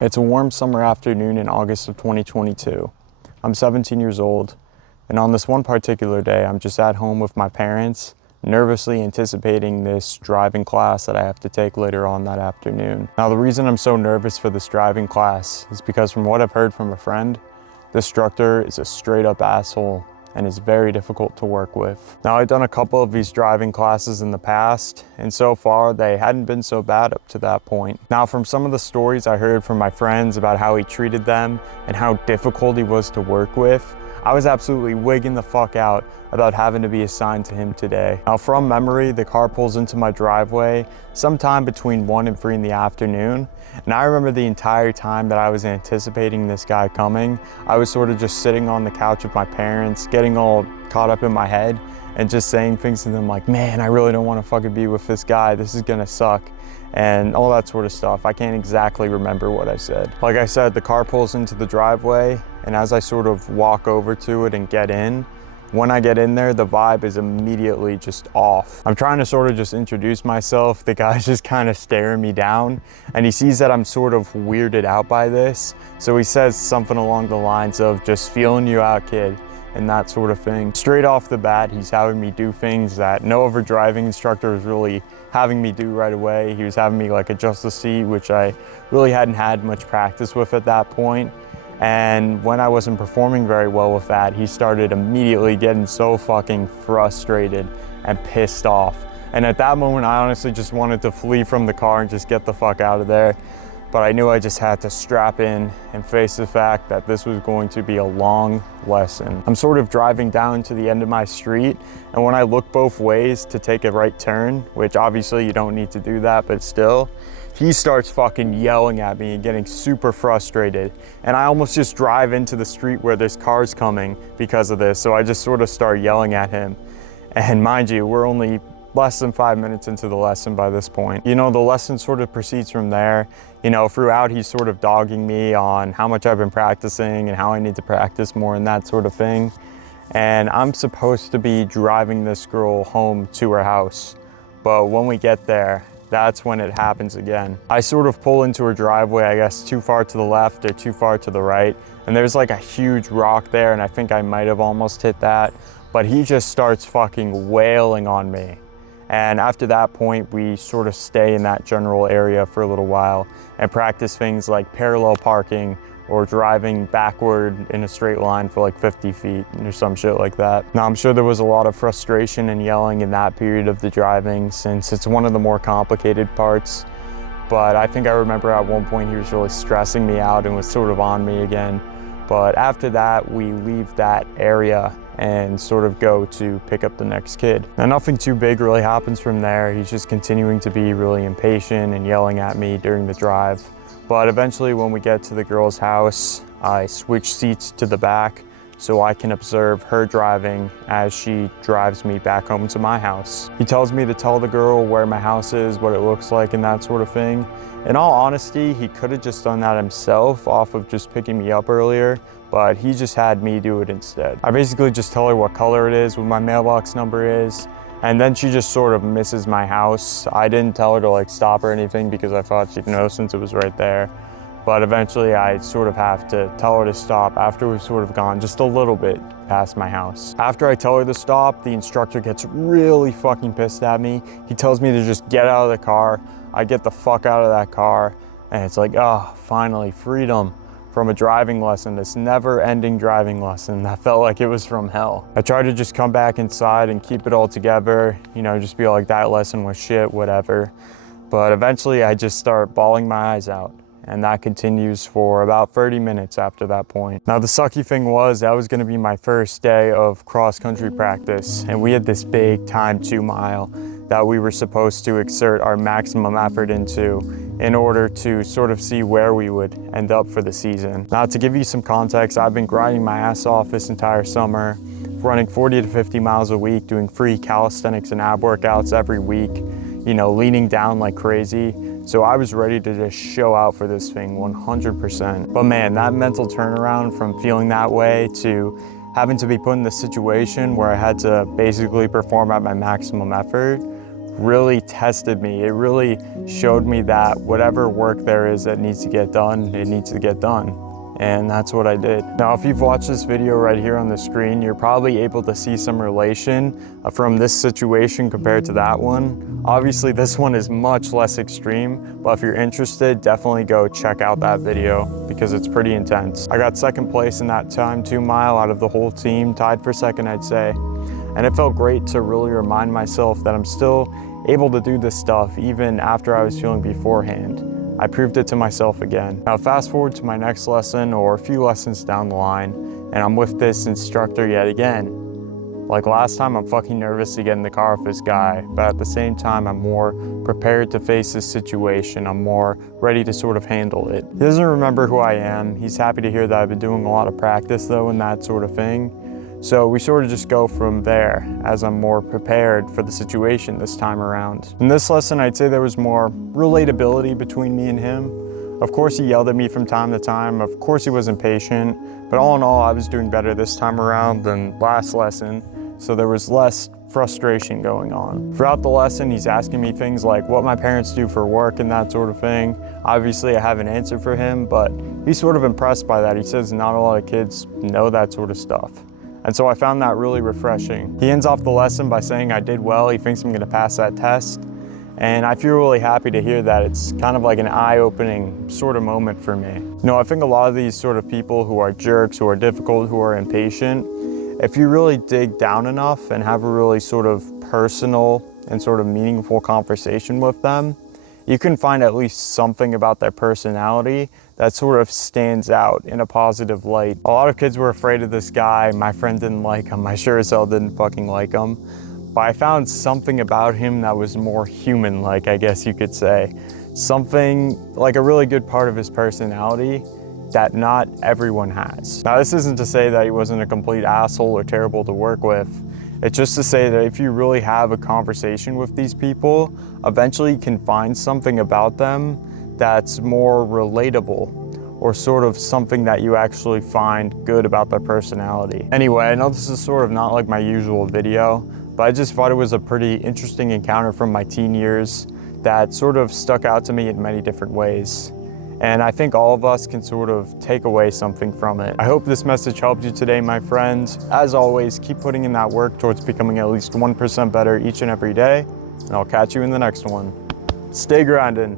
It's a warm summer afternoon in August of 2022. I'm 17 years old, and on this one particular day, I'm just at home with my parents, nervously anticipating this driving class that I have to take later on that afternoon. Now, the reason I'm so nervous for this driving class is because from what I've heard from a friend, the instructor is a straight up asshole and is very difficult to work with. Now, I've done a couple of these driving classes in the past, and so far they hadn't been so bad up to that point. Now, from some of the stories I heard from my friends about how he treated them and how difficult he was to work with, I was absolutely wigging the fuck out about having to be assigned to him today. Now, from memory, the car pulls into my driveway sometime between 1 and 3 in the afternoon. And I remember the entire time that I was anticipating this guy coming, I was sort of just sitting on the couch with my parents, getting all caught up in my head and just saying things to them like, man, I really don't want to fucking be with this guy. This is gonna suck. And all that sort of stuff. I can't exactly remember what I said. Like I said, the car pulls into the driveway, and as I sort of walk over to it and get in, when I get in there, the vibe is immediately just off. I'm trying to sort of just introduce myself. The guy's just kind of staring me down, and he sees that I'm sort of weirded out by this. So he says something along the lines of, just feeling you out, kid, and that sort of thing. Straight off the bat, he's having me do things that no other driving instructor was really having me do right away. He was having me like adjust the seat, which I really hadn't had much practice with at that point. And when I wasn't performing very well with that, he started immediately getting so fucking frustrated and pissed off. And at that moment, I honestly just wanted to flee from the car and just get the fuck out of there. But I knew I just had to strap in and face the fact that this was going to be a long lesson. I'm sort of driving down to the end of my street, and when I look both ways to take a right turn, which obviously you don't need to do that, but still, he starts fucking yelling at me and getting super frustrated. And I almost just drive into the street where there's cars coming because of this, so I just sort of start yelling at him. And mind you, we're only less than 5 minutes into the lesson by this point. You know, the lesson sort of proceeds from there. You know, throughout he's sort of dogging me on how much I've been practicing and how I need to practice more and that sort of thing. And I'm supposed to be driving this girl home to her house. But when we get there, that's when it happens again. I sort of pull into her driveway, I guess too far to the left or too far to the right. And there's like a huge rock there, and I think I might have almost hit that. But he just starts fucking wailing on me. And after that point, we sort of stay in that general area for a little while and practice things like parallel parking or driving backward in a straight line for like 50 feet or some shit like that. Now, I'm sure there was a lot of frustration and yelling in that period of the driving since it's one of the more complicated parts. But I think I remember at one point he was really stressing me out and was sort of on me again. But after that, we leave that area and sort of go to pick up the next kid. Now, nothing too big really happens from there. He's just continuing to be really impatient and yelling at me during the drive. But eventually when we get to the girl's house, I switch seats to the back so I can observe her driving as she drives me back home to my house. He tells me to tell the girl where my house is, what it looks like, and that sort of thing. In all honesty, he could have just done that himself off of just picking me up earlier, but he just had me do it instead. I basically just tell her what color it is, what my mailbox number is, and then she just sort of misses my house. I didn't tell her to like stop or anything because I thought she'd know since it was right there. But eventually I sort of have to tell her to stop after we've sort of gone just a little bit past my house. After I tell her to stop, the instructor gets really fucking pissed at me. He tells me to just get out of the car. I get the fuck out of that car, and it's like, oh, finally, freedom from a driving lesson, this never-ending driving lesson that felt like it was from hell. I tried to just come back inside and keep it all together, you know, just be like, that lesson was shit, whatever. But eventually I just start bawling my eyes out. And that continues for about 30 minutes after that point. Now, the sucky thing was that was gonna be my first day of cross-country practice, and we had this big time 2 mile that we were supposed to exert our maximum effort into in order to sort of see where we would end up for the season. Now, to give you some context, I've been grinding my ass off this entire summer, running 40 to 50 miles a week, doing free calisthenics and ab workouts every week, you know, leaning down like crazy. So I was ready to just show out for this thing 100%. But man, that mental turnaround from feeling that way to having to be put in this situation where I had to basically perform at my maximum effort really tested me. It really showed me that whatever work there is that needs to get done, it needs to get done. And that's what I did. Now, if you've watched this video right here on the screen, you're probably able to see some relation from this situation compared to that one. Obviously, this one is much less extreme, but if you're interested, definitely go check out that video because it's pretty intense. I got second place in that time 2 mile out of the whole team, tied for second, I'd say. And it felt great to really remind myself that I'm still able to do this stuff even after I was feeling beforehand. I proved it to myself again. Now fast forward to my next lesson or a few lessons down the line, and I'm with this instructor yet again. Like last time, I'm fucking nervous to get in the car with this guy, but at the same time, I'm more prepared to face this situation. I'm more ready to sort of handle it. He doesn't remember who I am. He's happy to hear that I've been doing a lot of practice though and that sort of thing. So we sort of just go from there as I'm more prepared for the situation this time around. In this lesson, I'd say there was more relatability between me and him. Of course, he yelled at me from time to time. Of course, he was impatient. But all in all, I was doing better this time around than last lesson. So there was less frustration going on. Throughout the lesson, he's asking me things like what my parents do for work and that sort of thing. Obviously, I have an answer for him, but he's sort of impressed by that. He says not a lot of kids know that sort of stuff. And so I found that really refreshing. He ends off the lesson by saying I did well. He thinks I'm gonna pass that test. And I feel really happy to hear that. It's kind of like an eye-opening sort of moment for me. You know, I think a lot of these sort of people who are jerks, who are difficult, who are impatient, if you really dig down enough and have a really sort of personal and sort of meaningful conversation with them, you can find at least something about their personality that sort of stands out in a positive light. A lot of kids were afraid of this guy. My friend didn't like him. I sure as hell didn't fucking like him. But I found something about him that was more human-like, I guess you could say. Something like a really good part of his personality that not everyone has. Now, this isn't to say that he wasn't a complete asshole or terrible to work with. It's just to say that if you really have a conversation with these people, eventually you can find something about them that's more relatable or sort of something that you actually find good about their personality. Anyway, I know this is sort of not like my usual video, but I just thought it was a pretty interesting encounter from my teen years that sort of stuck out to me in many different ways. And I think all of us can sort of take away something from it. I hope this message helped you today, my friends. As always, keep putting in that work towards becoming at least 1% better each and every day, and I'll catch you in the next one. Stay grinding.